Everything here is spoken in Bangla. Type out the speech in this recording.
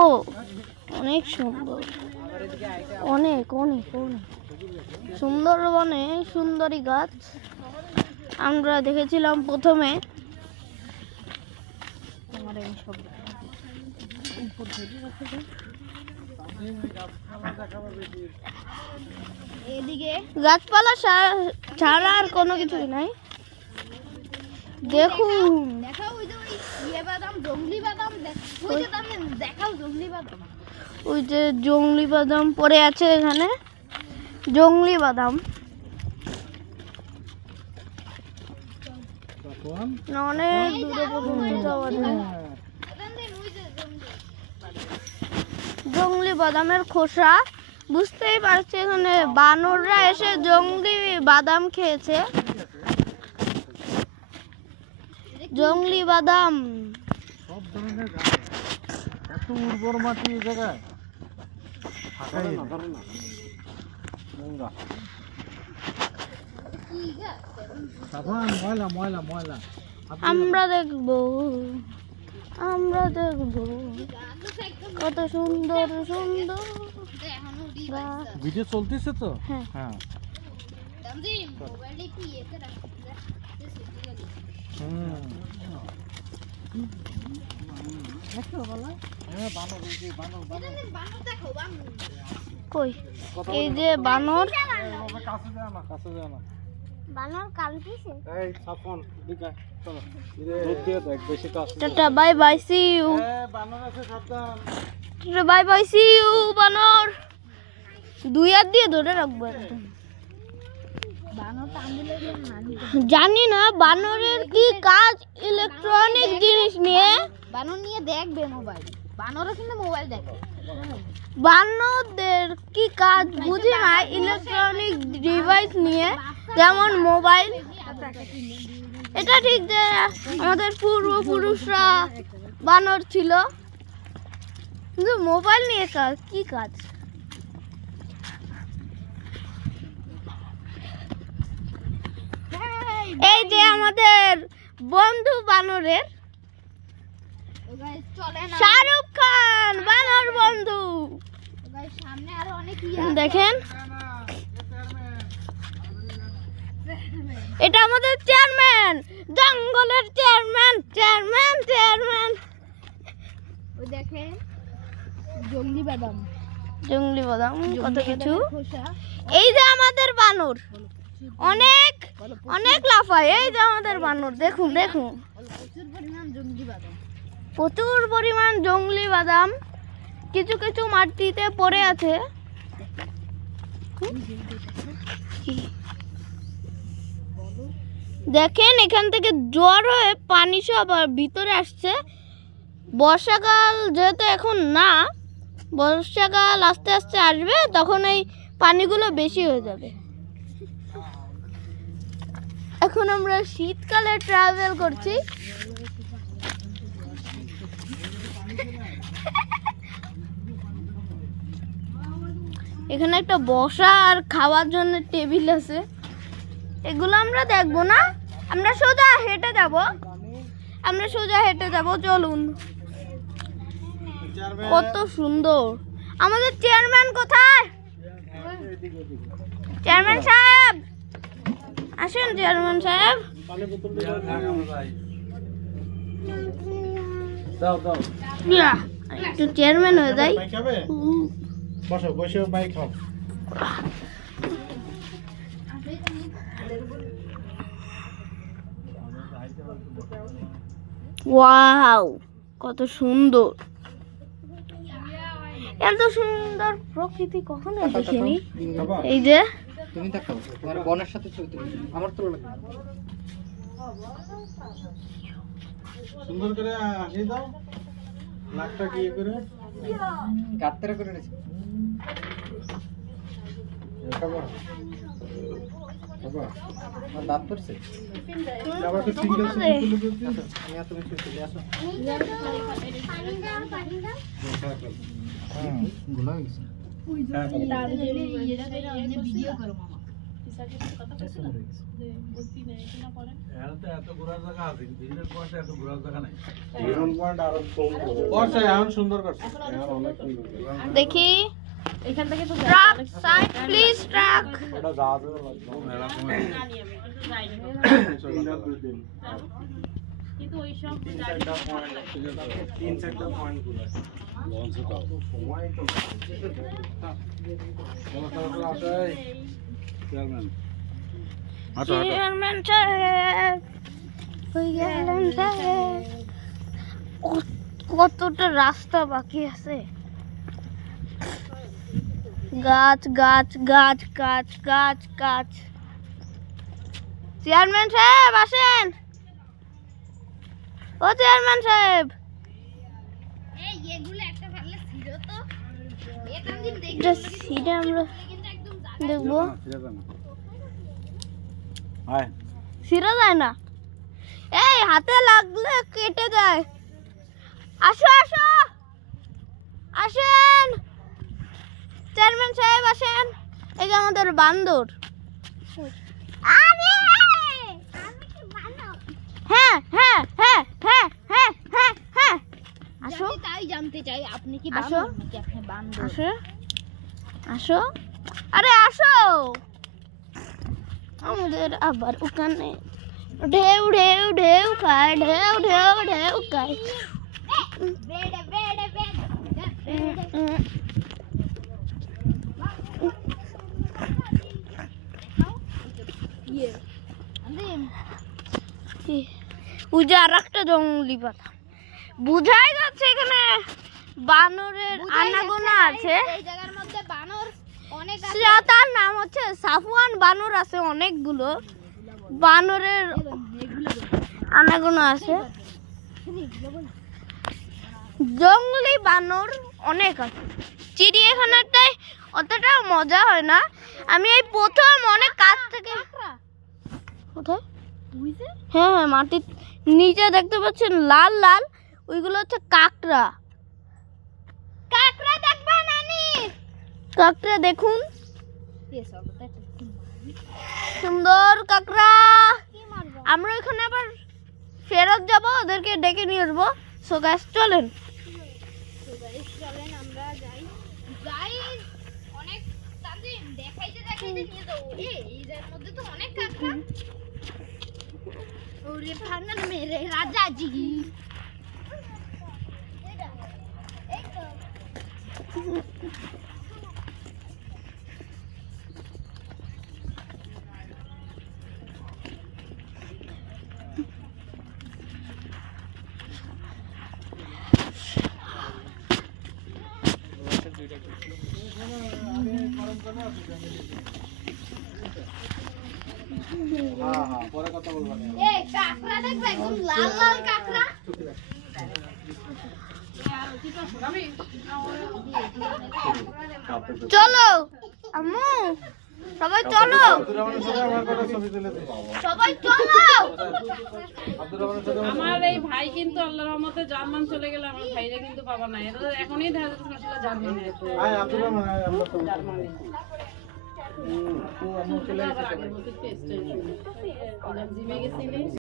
ও অনেক সুন্দর, অনেক অনেক অনেক সুন্দরবনে সুন্দরী গাছ আমরা দেখেছিলাম প্রথমে। এদিকে গাছপালা ছাড়া আর কোনো কিছুই নাই। দেখুন ওই যে জংলি বাদাম পড়ে আছে এখানে, জংলি বাদাম অনেক দূরে পর্যন্ত যাওয়া যায়। জংলি বাদামের খোসা বুঝতেই পারছি, এখানে বানররা এসে জংলি বাদাম খেয়েছে। জংলি বাদাম সব ধরনের গাছ, এত উর্বর মাটি এই জায়গায়। ময়লা ময়লা ময়লা। আমরা দেখবো কত সুন্দর সুন্দর। ভিডিও চলতেছে তো? হ্যাঁ হ্যাঁ। কই এই যে বানর, tata bye bye see you, bye bye see you. বানর দুই হাত দিয়ে ধরে রাখবো একদম। জানি না বানরের কি কাজ ইলেকট্রনিক জিনিস নিয়ে। বানর নিয়ে দেখবে মোবাইল, বানরও কিন্তু মোবাইল দেখে। বানরদের কি কাজ বুঝি না ইলেকট্রনিক ডিভাইস নিয়ে, যেমন মোবাইল। এটা ঠিক যে আমাদের পূর্বপুরুষরা বানর ছিল, কিন্তু মোবাইল নিয়ে কাজ কি কাজ? এই যে আমাদের বন্ধু বানরের শাহরুখ খান, বানর বন্ধু। দেখেন এটা আমাদের চেয়ারম্যান, জঙ্গলের চেয়ারম্যান, চেয়ারম্যান চেয়ারম্যান। ওই দেখেন জংলি বাদাম, জংলি বাদাম কত কিছু। এই যে আমাদের বানর অনেক অনেক লাফায়। এই যে আমাদের বানর, দেখুন দেখুন প্রচুর পরিমাণ জংলি বাদাম কিছু কিছু মাটিতে পড়ে আছে। দেখেন এখান থেকে জ্বর হয়ে পানি সব ভিতরে আসছে। বর্ষাকাল যেহেতু এখন না, বর্ষাকাল আস্তে আস্তে আসবে, তখন এই পানিগুলো বেশি হয়ে যাবে। এখন আমরা শীতকালে ট্রাভেল করছি। এখানে একটা বসা আর খাওয়ার জন্য টেবিল আছে, এগুলো আমরা দেখবো না, আমরা সোজা হেঁটে যাব, আমরা সোজা হেঁটে যাব। চলুন, কত সুন্দর। আমাদের চেয়ারম্যান কোথায়? চেয়ারম্যান সাহেব আসেন, চেয়ারম্যান সাহেব। একটু চেয়ারম্যান হয়ে যাই। বসো বসে বাই খাও। ওয়াও কত সুন্দর, এত সুন্দর প্রকৃতি কখনো দেখিনি। এই যে তুমি দেখাও তোমার বোনের সাথে ছবি তুলি, আমার তো লাগবে। সুন্দর করে হাসি দাও, নাকটা কি করে কাটতেরা করে রেখেছি। বাবা বাবা আর দাঁত পড়ছে, বাবা তো সিঙ্গেল সিঙ্গেল তুলে দিন। আমি এত বেশি চলে আসো। গুলা হয়ে গেছে। ভিডিও করো মামা। এখন সুন্দর করছে দেখি এখান থেকে তো ট্রাক সাইড প্লিজ ট্রাক। ওটা জাহাজে লাগবে কিন্তু ওই সব তিন চারটা পয়েন্ট গুলো চেয়ারম্যান সাহেব হয়ে গেলেন সাহেব। কতটা রাস্তা বাকি আছে, গাছ গাছ গাছ গাছ গাছ গাছ। চেয়ারম্যান সাহেব আসেন, ও চেয়ারম্যান সাহেব। এই এগুলো একটা ভালো ছিল তো এটা দিন এটা সিটে আমরা দেখবো, সিরা যায় না, এই হাতে লাগলে কেটে যায়। আসো আসো আসেন চেয়ারম্যান সাহেব আসেন। এই যে আমাদের বান্দর। হ্যাঁ হ্যাঁ হ্যাঁ হ্যাঁ হ্যাঁ হ্যাঁ হ্যাঁ আসো তাই জানতে চাই আপনি কি আসো। বানর নাকি আপনি বান্দর? আসো আসো, আরে আসো। আমাদের আবার ওখানে ঢেউ ঢেউ ঢেউ খায়, ঢেউ ঢেউ ঢেউ খায়। বেড়ে বেড়ে বেড়ে ওই যে আর একটা জঙ্গলি পাতা, বুঝাই যাচ্ছে এখানে বানরের আনাগোনা আছে। এই জায়গার মধ্যে বানর অনেক আছে। তার নাম হচ্ছে সাফওয়ান। বানর আছে অনেকগুলো, বানরের আনাগোনা আছে, জঙ্গলি বানর অনেক আছে। চিড়িয়াখানাটায় অতটা মজা হয় না। আমি এই প্রথম অনেক কাছ থেকে। কোথায়? হ্যাঁ হ্যাঁ, মাটির নিচে দেখতে পাচ্ছেন লাল লাল, ওইগুলো হচ্ছে কাকড়া। কাকড়া দেখবা নানি? কাকড়া দেখুন, এসব সুন্দর কাকড়া। কি মারবো? আমরা এখানে আবার ফেরত যাব, ওদেরকে ডেকে নিয়ে আসবো। সো গাইস চলেন। চলেন আমরা যাই যাই অনেক তানজিম দেখাইতে দেখাইতে নিয়ে যাবো। এই এর মধ্যে তো অনেক কাকড়া। ওরে ফান্নান মেরে রাজাজি। পরে কথা বলবো। এই কাকড়া দেখবে একদম লাল লাল কাকড়া। চলো আম্মু, সবাই চলো, আব্দুর রহমানের সাথে আমার কটা ছবি তুলে দিই। সবাই চলো। আব্দুর রহমানের সাথে আমার এই ভাই কিন্তু আল্লাহর রহমতে জার্মান চলে গেল, আমার ভাইরা কিন্তু পাবা না। এটা তো এখনই দেখা যাচ্ছে আসলে জার্মানি আছে। আয় আব্দুর রহমান আয়, আমরা ছবি তুলি। জার্মানি ও আমরা চলে আবার আগের মতো টেস্ট হয়েছে। জিমে গেছিলি